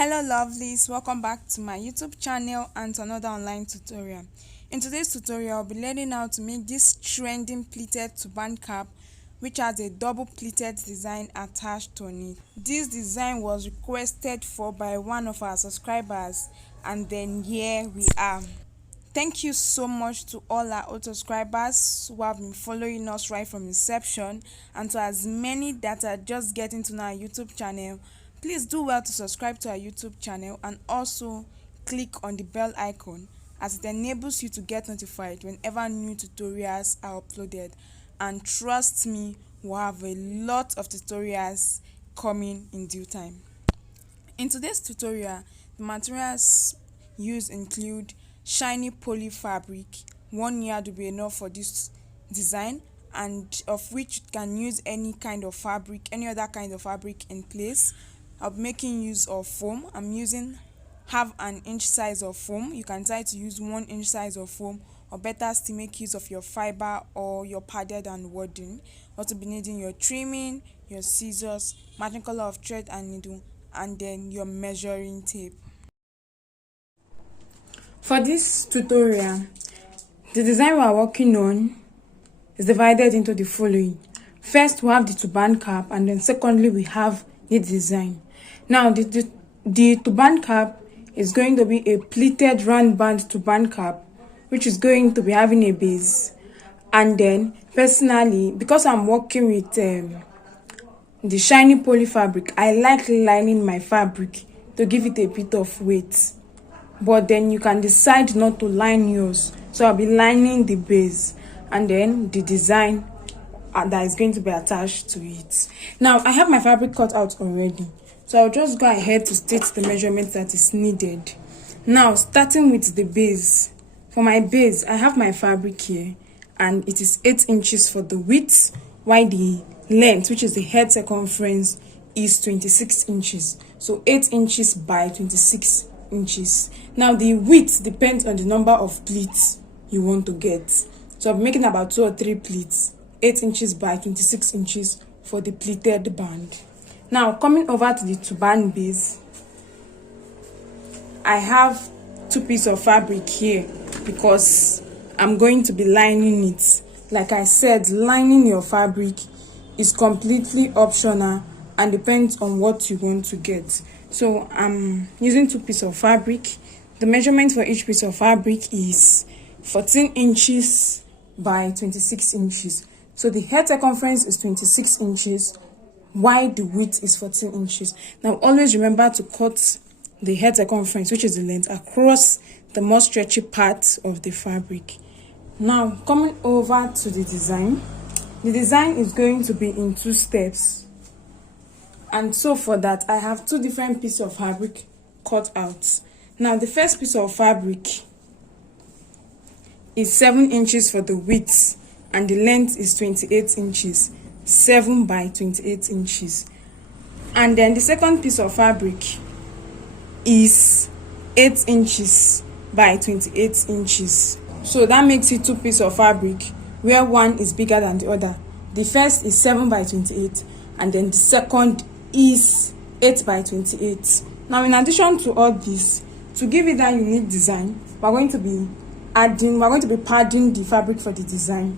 Hello lovelies, welcome back to my YouTube channel and to another online tutorial. In today's tutorial, I'll be learning how to make this trending pleated turban cap which has a double pleated design attached to it. This design was requested for by one of our subscribers, and then here we are. Thank you so much to all our old subscribers who have been following us right from inception, and to as many that are just getting to know our YouTube channel. Please do well to subscribe to our YouTube channel and also click on the bell icon, as it enables you to get notified whenever new tutorials are uploaded. And trust me, we'll have a lot of tutorials coming in due time. In today's tutorial, the materials used include shiny poly fabric. 1 yard will be enough for this design, and of which you can use any kind of fabric, any other kind of fabric in place. I'll be making use of foam. I'm using half an inch size of foam. You can try to use 1 inch size of foam, or better still make use of your fiber or your padded and wadding. Also be needing your trimming, your scissors, matching color of thread and needle, and then your measuring tape. For this tutorial, the design we are working on is divided into the following. First, we have the turban cap, and then secondly, we have the design. Now, the turban cap is going to be a pleated round band turban cap, which is going to be having a base. And then, personally, because I'm working with the shiny poly fabric, I like lining my fabric to give it a bit of weight. But then you can decide not to line yours. So I'll be lining the base and then the design that is going to be attached to it. Now, I have my fabric cut out already, so I'll just go ahead to state the measurement that is needed. Now, starting with the base. For my base, I have my fabric here, and it is 8 inches for the width, while the length, which is the head circumference, is 26 inches. So 8 inches by 26 inches. Now, the width depends on the number of pleats you want to get. So I'm making about 2 or 3 pleats, 8 inches by 26 inches for the pleated band. Now, coming over to the turban base, I have 2 pieces of fabric here because I'm going to be lining it. Like I said, lining your fabric is completely optional and depends on what you want to get. So I'm using 2 pieces of fabric. The measurement for each piece of fabric is 14 inches by 26 inches. So the head circumference is 26 inches, while the width is 14 inches. Now, always remember to cut the head circumference, which is the length, across the more stretchy part of the fabric. Now, coming over to the design. The design is going to be in 2 steps. And so for that, I have 2 different pieces of fabric cut out. Now, the first piece of fabric is 7 inches for the width, and the length is 28 inches, 7 by 28 inches. And then the second piece of fabric is 8 inches by 28 inches. So that makes it 2 pieces of fabric, where one is bigger than the other. The first is 7 by 28, and then the second is 8 by 28. Now, in addition to all this, to give it that unique design, we're going to be padding the fabric for the design.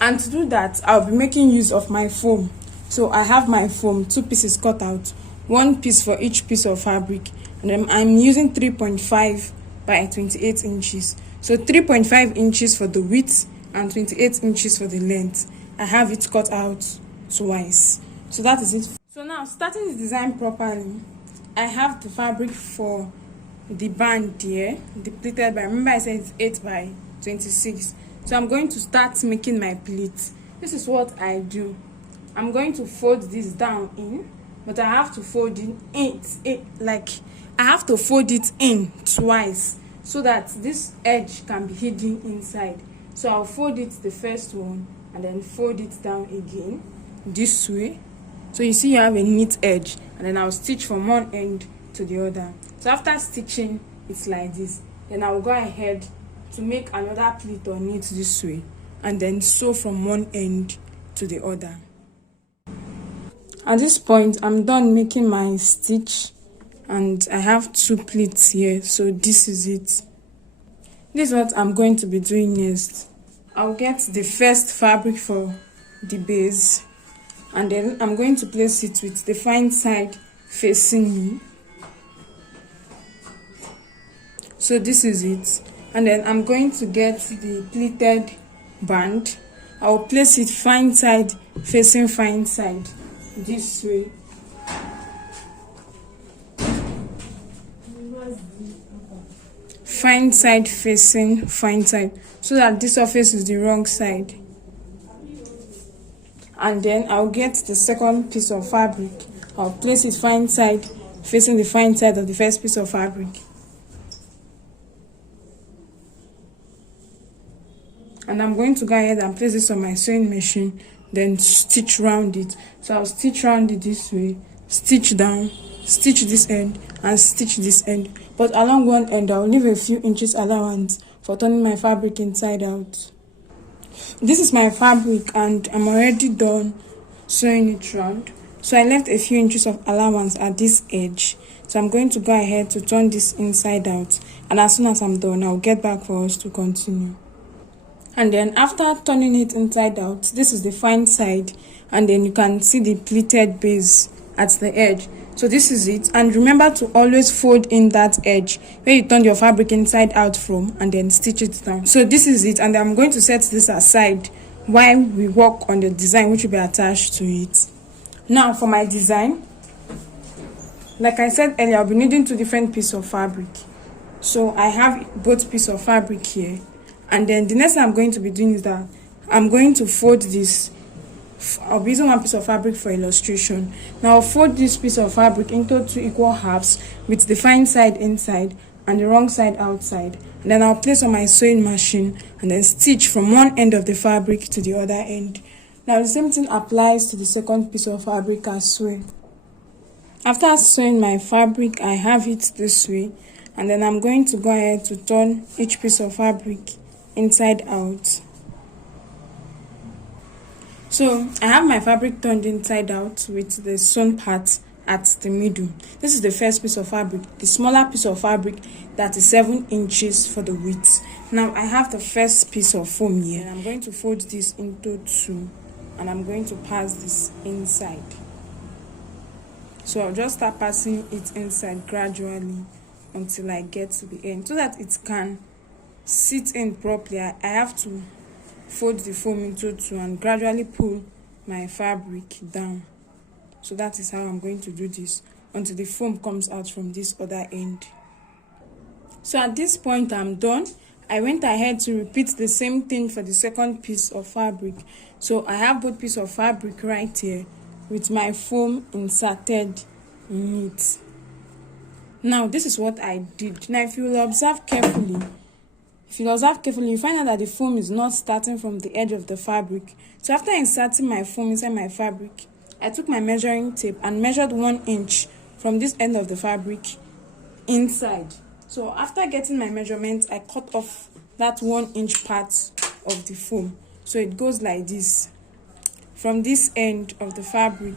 And to do that, I'll be making use of my foam. So I have my foam, 2 pieces cut out, 1 piece for each piece of fabric, and then I'm using 3.5 by 28 inches. So 3.5 inches for the width and 28 inches for the length. I have it cut out twice. So that is it. So now, starting the design properly, I have the fabric for the band here, the pleated band. Remember I said it's 8 by 26. So I'm going to start making my pleats. This is what I do. I'm going to fold this down in, but I have to fold I have to fold it in twice so that this edge can be hidden inside. So I'll fold it the first one and then fold it down again this way. So you see you have a neat edge, and then I'll stitch from one end to the other. So after stitching it's like this, then I'll go ahead to make another pleat on it this way, and then sew from one end to the other. At this point, I'm done making my stitch, and I have 2 pleats here, so this is it. This is what I'm going to be doing next. I'll get the first fabric for the base, and then I'm going to place it with the fine side facing me. So this is it, and then I'm going to get the pleated band. I'll place it fine side facing fine side this way. Fine side facing fine side, so that this surface is the wrong side. And then I'll get the second piece of fabric. I'll place it fine side facing the fine side of the first piece of fabric. And I'm going to go ahead and place this on my sewing machine, then stitch round it. So I'll stitch round it this way, stitch down, stitch this end, and stitch this end. But along one end, I'll leave a few inches allowance for turning my fabric inside out. This is my fabric, and I'm already done sewing it round. So I left a few inches of allowance at this edge. So I'm going to go ahead to turn this inside out, and as soon as I'm done, I'll get back for us to continue. And then after turning it inside out, this is the fine side, and then you can see the pleated base at the edge. So this is it, and remember to always fold in that edge where you turn your fabric inside out from, and then stitch it down. So this is it, and I'm going to set this aside while we work on the design which will be attached to it. Now for my design, like I said earlier, I'll be needing 2 different pieces of fabric. So I have both pieces of fabric here. And then the next thing I'm going to be doing is that I'm going to fold this. I'll be using 1 piece of fabric for illustration. Now I'll fold this piece of fabric into 2 equal halves with the fine side inside and the wrong side outside. And then I'll place on my sewing machine and then stitch from one end of the fabric to the other end. Now the same thing applies to the second piece of fabric as well. After sewing my fabric, I have it this way, and then I'm going to go ahead to turn each piece of fabric inside out. So I have my fabric turned inside out with the sewn part at the middle. This is the first piece of fabric, the smaller piece of fabric that is 7 inches for the width. Now I have the first piece of foam here, and I'm going to fold this into 2, and I'm going to pass this inside. So I'll just start passing it inside gradually until I get to the end, so that it can sit in properly. I have to fold the foam into 2 and gradually pull my fabric down. So that is how I'm going to do this until the foam comes out from this other end. So at this point I'm done. I went ahead to repeat the same thing for the second piece of fabric. So I have both pieces of fabric right here with my foam inserted in it. Now this is what I did. Now if you will observe carefully, you find out that the foam is not starting from the edge of the fabric. So after inserting my foam inside my fabric, I took my measuring tape and measured 1 inch from this end of the fabric inside. So after getting my measurement, I cut off that 1 inch part of the foam. So it goes like this. From this end of the fabric,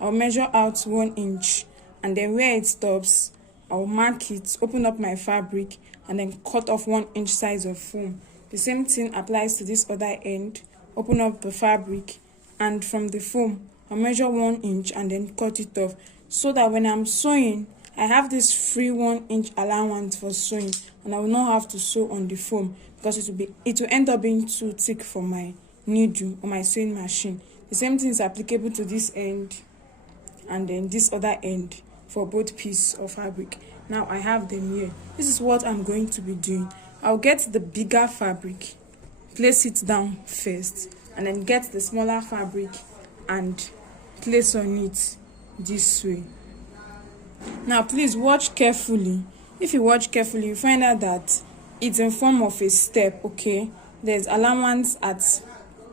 I'll measure out 1 inch, and then where it stops, I'll mark it, open up my fabric, and then cut off 1 inch size of foam. The same thing applies to this other end. Open up the fabric, and from the foam, I'll measure 1 inch and then cut it off, so that when I'm sewing, I have this free 1 inch allowance for sewing, and I will not have to sew on the foam because it will end up being too thick for my needle or my sewing machine. The same thing is applicable to this end and then this other end for both pieces of fabric. Now I have them here. This is what I'm going to be doing. I'll get the bigger fabric, place it down first, and then get the smaller fabric and place on it this way. Now please watch carefully. If you watch carefully, you find out that it's in form of a step, okay? There's allowance at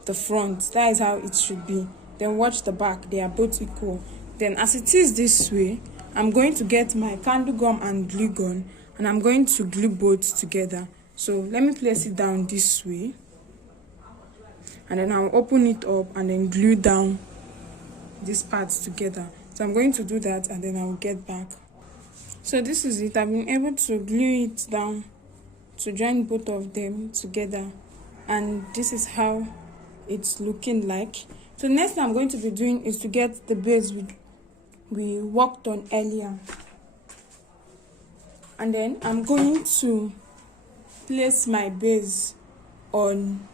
the front. That is how it should be. Then watch the back. They are both equal. Then as it is this way, I'm going to get my candle gum and glue gun, and I'm going to glue both together. So let me place it down this way, and then I'll open it up and then glue down these parts together. So I'm going to do that and then I'll get back. So this is it. I've been able to glue it down to join both of them together, and this is how it's looking like. So next thing I'm going to be doing is to get the base we worked on earlier, and then I'm going to place my base on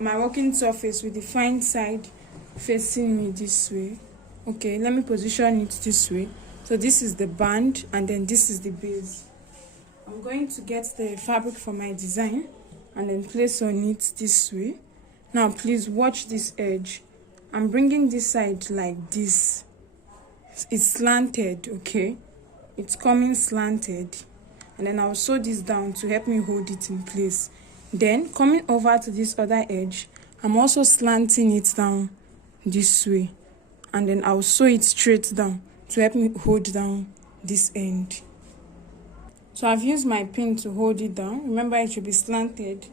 my working surface with the fine side facing me this way. Okay, let me position it this way. So this is the band and then this is the base. I'm going to get the fabric for my design and then place on it this way. Now please watch this edge. I'm bringing this side like this. It's slanted, okay? It's coming slanted. And then I'll sew this down to help me hold it in place. Then coming over to this other edge, I'm also slanting it down this way. And then I'll sew it straight down to help me hold down this end. So I've used my pin to hold it down. Remember, it should be slanted.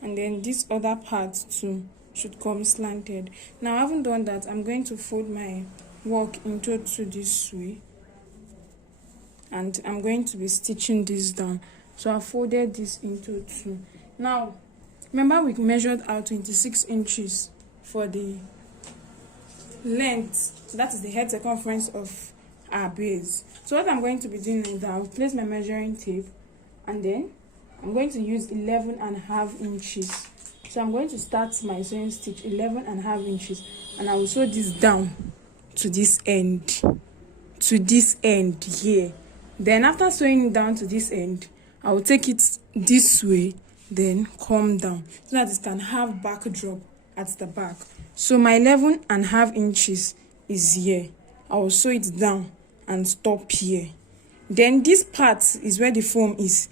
And then this other part too should come slanted. Now I haven't done that. I'm going to fold my work into two this way. And I'm going to be stitching this down. So I folded this into two. Now, remember we measured out 26 inches for the length. That is the head circumference of our base. So what I'm going to be doing is that I'll place my measuring tape and then I'm going to use 11.5 inches. So I'm going to start my sewing stitch 11.5 inches and I will sew this down to this end. To this end here. Then after sewing it down to this end, I will take it this way, then come down so that it can have back drop at the back. So my 11.5 inches is here. I will sew it down and stop here. Then this part is where the foam is.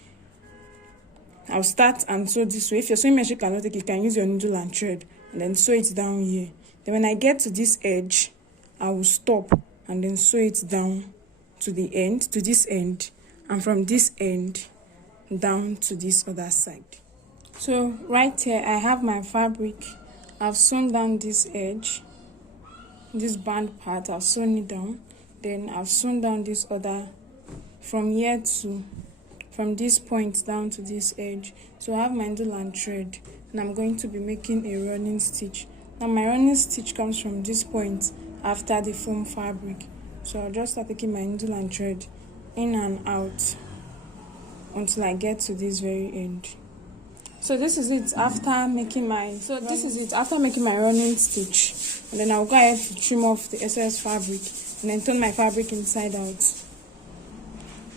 I'll start and sew this way. If your sewing machine cannot take it, you can use your needle and thread and then sew it down here. Then when I get to this edge, I will stop and then sew it down to the end, to this end, and from this end down to this other side. So right here I have my fabric. I've sewn down this edge, this band part, I've sewn it down. Then I've sewn down this other from here to, from this point down to this edge. So I have my needle and thread and I'm going to be making a running stitch. Now my running stitch comes from this point after the foam fabric. So I'll just start taking my needle and thread in and out until I get to this very end. So this is it after making my running stitch. And then I'll go ahead to trim off the excess fabric and then turn my fabric inside out.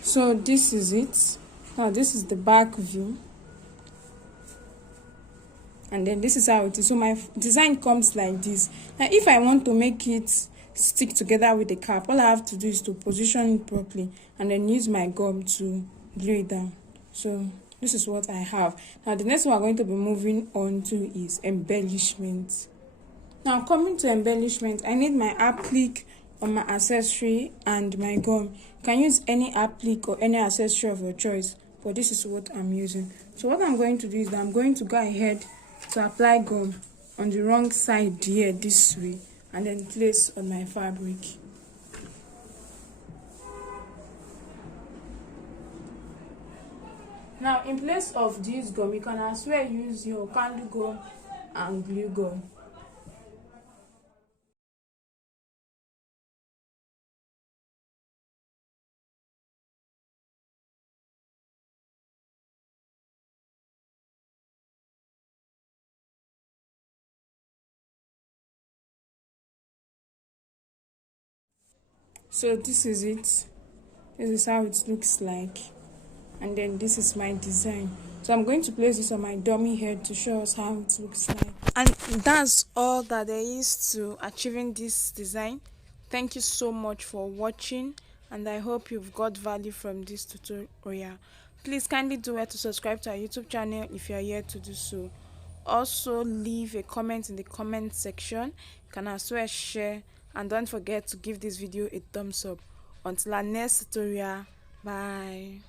So this is it. Now this is the back view. And then this is how it is. So my design comes like this. Now if I want to make it stick together with the cap, all I have to do is to position it properly and then use my gum to glue it down. So this is what I have. Now the next one we're going to be moving on to is embellishment. Now coming to embellishment, I need my applique on my accessory and my gum. You can use any applique or any accessory of your choice, but this is what I'm using. So what I'm going to do is that I'm going to go ahead to apply gum on the wrong side here this way and then place on my fabric. Now in place of this gum, you can as well use your candle gum and glue gum. So this is it. This is how it looks like. And then this is my design. So I'm going to place this on my dummy head to show us how it looks like. And that's all that there is to achieving this design. Thank you so much for watching, and I hope you've got value from this tutorial. Please kindly do well to subscribe to our YouTube channel if you are yet to do so. Also leave a comment in the comment section. You can as well share, and don't forget to give this video a thumbs up. Until our next tutorial, bye.